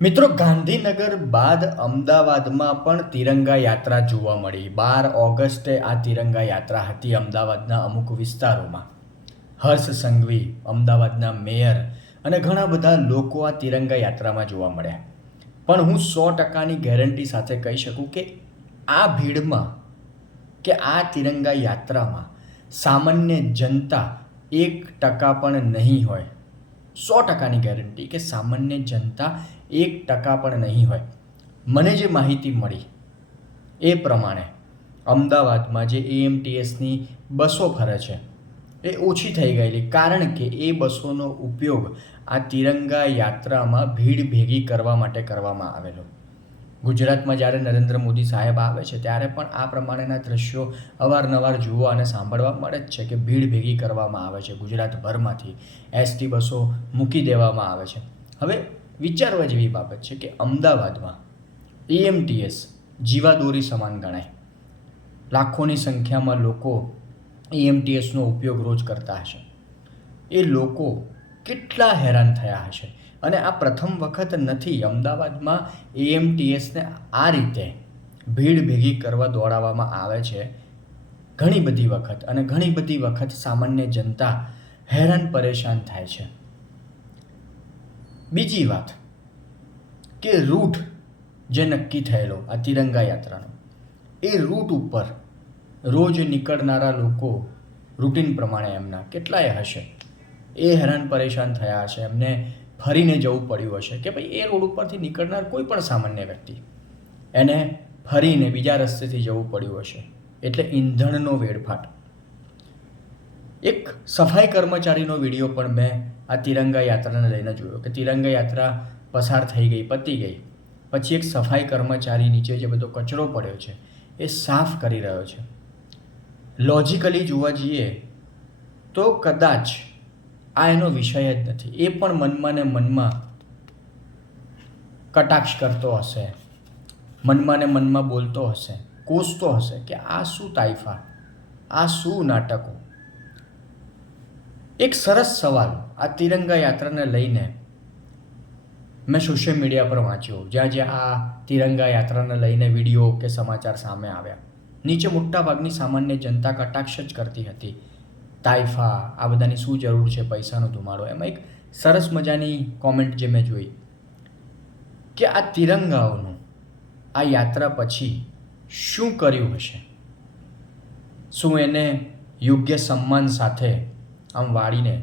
મિત્રો, ગાંધીનગર બાદ અમદાવાદમાં પણ તિરંગા યાત્રા જોવા મળી. 12 ઓગસ્ટે આ તિરંગા યાત્રા હતી અમદાવાદના અમુક વિસ્તારોમાં. હર્ષ સંઘવી, અમદાવાદના મેયર અને ઘણા બધા લોકો આ તિરંગા યાત્રામાં જોવા મળ્યા. પણ હું 100%ની ગેરંટી સાથે કહી શકું કે આ ભીડમાં કે આ તિરંગા યાત્રામાં સામાન્ય જનતા 1% પણ નહીં હોય. 100%ની ગેરંટી કે સામાન્ય જનતા 1% પણ નહીં હોય. મને જે માહિતી મળી એ પ્રમાણે અમદાવાદમાં જે એએમટીએસની બસો ફરે છે એ ઓછી થઈ ગયેલી, કારણ કે એ બસોનો ઉપયોગ આ તિરંગા યાત્રામાં ભીડ ભેગી કરવા માટે કરવામાં આવેલો. ગુજરાતમાં જ્યારે નરેન્દ્ર મોદી સાહેબ આવે છે ત્યારે પણ આ પ્રમાણેના દ્રશ્યો અવારનવાર જોવા અને સાંભળવા મળે જ છે કે ભીડ ભેગી કરવામાં આવે છે. ગુજરાતભરમાંથી એસટી બસો મૂકી દેવામાં આવે છે. હવે વિચારવા જેવી બાબત છે કે અમદાવાદમાં એએમટીએસ જીવાદોરી સમાન ગણાય. લાખોની સંખ્યામાં લોકો એએમટીએસનો ઉપયોગ રોજ કરતા હશે. એ લોકો કેટલા હેરાન થયા હશે. અને આ પ્રથમ વખત નથી અમદાવાદમાં એએમટીએસને આ રીતે ભીડ ભેગી કરવા દોડાવવામાં આવે છે. ઘણી બધી વખત અને ઘણી બધી વખત સામાન્ય જનતા હેરાન પરેશાન થાય છે. બીજી વાત કે રૂટ જે નક્કી થયેલો આ તિરંગા યાત્રાનો, એ રૂટ ઉપર રોજ નીકળનારા લોકો રૂટીન પ્રમાણે એમના કેટલાય હશે, એ હેરાન પરેશાન થયા હશે. એમને ફરીને જવું પડ્યું હશે કે ભાઈ એ રોડ ઉપરથી નીકળનાર કોઈ પણ સામાન્ય વ્યક્તિ એને ફરીને બીજા રસ્તેથી જવું પડ્યું હશે. એટલે ઈંધણનો વેડફાટ. એક સફાઈ કર્મચારીનો વિડીયો પણ મેં આ તિરંગા યાત્રાને લઈને જોયો કે તિરંગા યાત્રા પસાર થઈ ગઈ, પતી ગઈ, પછી એક સફાઈ કર્મચારી નીચે જે બધો કચરો પડ્યો છે એ સાફ કરી રહ્યો છે. લોજિકલી જોવા જઈએ તો કદાચ આ એનો વિષય જ નથી. એ પણ મનમાં ને મનમાં કટાક્ષ કરતો હશે, મનમાં ને મનમાં બોલતો હશે, કોસતો હશે કે આ શું તાઇફા, આ શું નાટકો. એક સરસ સવાલ આ તિરંગા યાત્રાને લઈને મેં સોશિયલ મીડિયા પર વાંચ્યો. જ્યાં જ્યાં આ તિરંગા યાત્રાને લઈને વિડીયો કે સમાચાર સામે આવ્યા, નીચે મોટાભાગની સામાન્ય જનતા કટાક્ષ જ કરતી હતી. તાઇફા, આ બધાની શું જરૂર છે, પૈસાનો ધુમાડો. એમાં એક સરસ મજાની કોમેન્ટ જે મેં જોઈ કે આ તિરંગાઓનું આ યાત્રા પછી શું કર્યું હશે. શું એને યોગ્ય સન્માન સાથે આમ વાળીને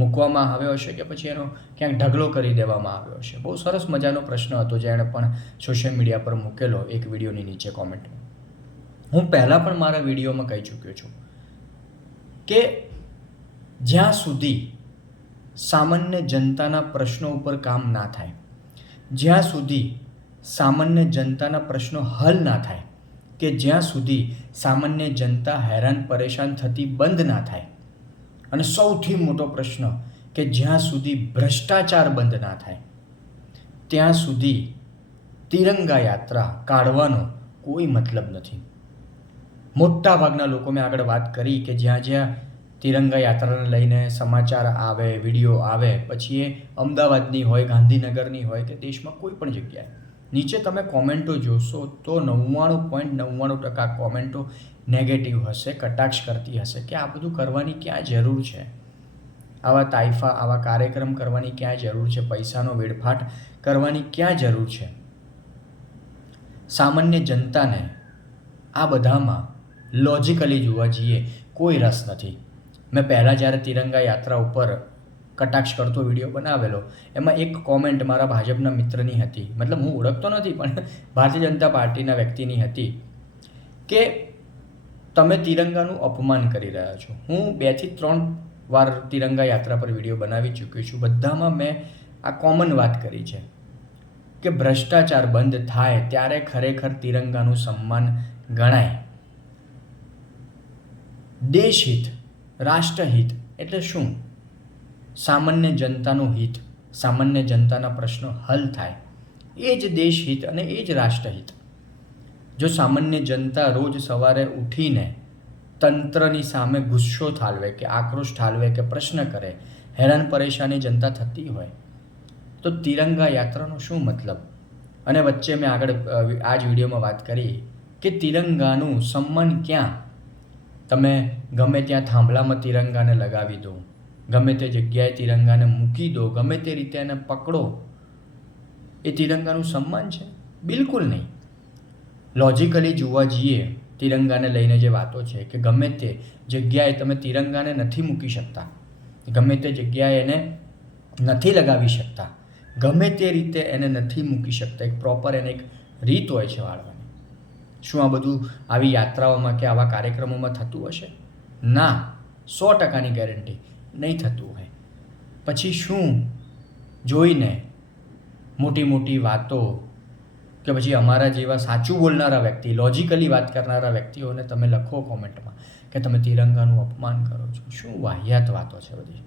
મૂકવામાં આવ્યો હશે કે પછી એનો ક્યાંક ઢગલો કરી દેવામાં આવ્યો હશે. બહુ સરસ મજાનો પ્રશ્ન હતો જેણે પણ સોશિયલ મીડિયા પર મૂકેલો એક વિડીયોની નીચે કોમેન્ટમાં. હું પહેલાં પણ મારા વિડીયોમાં કહી ચૂક્યો છું કે જ્યાં સુધી સામાન્ય જનતાના પ્રશ્નો ઉપર કામ ના થાય, જ્યાં સુધી સામાન્ય જનતાના પ્રશ્નો હલ ના થાય, કે જ્યાં સુધી સામાન્ય જનતા હેરાન પરેશાન થતી બંધ ના થાય, અને સૌથી મોટો પ્રશ્ન કે જ્યાં સુધી ભ્રષ્ટાચાર બંધ ના થાય, ત્યાં સુધી તિરંગા યાત્રા કાઢવાનો કોઈ મતલબ નથી. મોટા ભાગના લોકો મેં આગળ વાત કરી કે જ્યાં જ્યાં તિરંગા યાત્રાને લઈને સમાચાર આવે, વિડીયો આવે, પછી એ અમદાવાદની હોય, ગાંધીનગરની હોય કે દેશમાં કોઈ પણ જગ્યાએ, નીચે તમે કોમેન્ટો જોશો તો 99.99% કોમેન્ટો નેગેટિવ હશે, કટાક્ષ કરતી હશે કે આ બધું કરવાની ક્યાં જરૂર છે, આવા તાઇફા, આવા કાર્યક્રમ કરવાની ક્યાં જરૂર છે, પૈસાનો વેડફાટ કરવાની ક્યાં જરૂર છે. સામાન્ય જનતાને આ બધામાં લોજિકલી જોવા જઈએ કોઈ રસ નથી. મેં પહેલાં જ્યારે તિરંગા યાત્રા ઉપર કટાક્ષ કરતો વિડીયો બનાવેલો, એમાં એક કોમેન્ટ મારા ભાજપના મિત્રની હતી, મતલબ હું ઓળખતો નથી પણ ભારતીય જનતા પાર્ટીના વ્યક્તિની હતી કે તમે તિરંગાનું અપમાન કરી રહ્યા છો. હું 2 થી 3 વાર તિરંગા યાત્રા પર વિડીયો બનાવી ચૂક્યો છું. બધામાં મેં આ કોમન વાત કરી છે કે ભ્રષ્ટાચાર બંધ થાય ત્યારે ખરેખર તિરંગાનું સન્માન ગણાય. દેશહિત, રાષ્ટ્રહિત એટલે શું? સામાન્ય જનતાનું હિત, સામાન્ય જનતાના પ્રશ્નો હલ થાય, એ જ દેશહિત અને એ જ રાષ્ટ્રહિત. જો સામાન્ય જનતા રોજ સવારે ઉઠીને તંત્રની સામે ગુસ્સો ઠાલવે કે આક્રોશ ઠાલવે કે પ્રશ્ન કરે, હેરાન પરેશાની જનતા થતી હોય, તો તિરંગા યાત્રાનો શું મતલબ? અને વચ્ચે મેં આગળ આ જ વિડીયોમાં વાત કરી કે તિરંગાનું સન્માન ક્યાં? તમે ગમે ત્યાં થાંભલામાં તિરંગાને લગાવી દો, ગમે તે જગ્યાએ તિરંગાને મૂકી દો, ગમે તે રીતે એને પકડો, એ તિરંગાનું સન્માન છે? બિલકુલ નહીં. લોજિકલી જોવા જઈએ તિરંગાને લઈને જે વાતો છે કે ગમે તે જગ્યાએ તમે તિરંગાને નથી મૂકી શકતા, ગમે તે જગ્યાએ એને નથી લગાવી શકતા, ગમે તે રીતે એને નથી મૂકી શકતા. એક પ્રોપર એને એક રીત હોય છે વાળવાની. શું આ બધું આવી યાત્રાઓમાં કે આવા કાર્યક્રમોમાં થતું હશે? ના, 100%ની ગેરંટી નહીં થતું હોય. પછી શું જોઈને મોટી મોટી વાતો કે પછી અમારા જેવા સાચું બોલનારા વ્યક્તિ, લોજિકલી વાત કરનારા વ્યક્તિઓને તમે લખો કોમેન્ટમાં કે તમે તિરંગાનું અપમાન કરો છો? શું વાહિયાત વાતો છે બધી.